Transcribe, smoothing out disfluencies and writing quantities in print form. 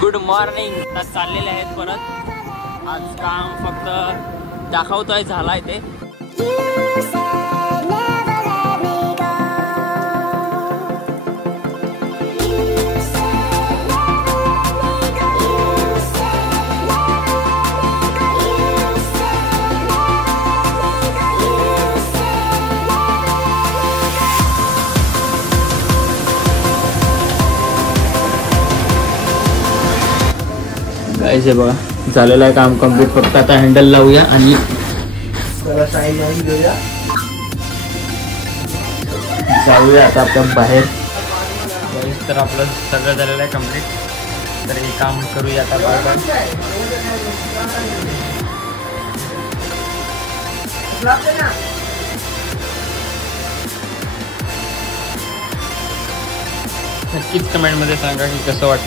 Good morning. आता चाललेले आहेत परत. आज काम फक्त दाखवतोय झालाय ते. गाइस हे बघा झालेलं आहे काम कंप्लीट. फक्त आता हँडल लावूया आणि जाऊया आता आपण बाहेर. गाइस तर आपलं सगळं झालेलं आहे कंप्लीट. तर हे काम करूया आता. Bye bye. नक्कीच कमेंटमध्ये सांगा की कसं वाटतं.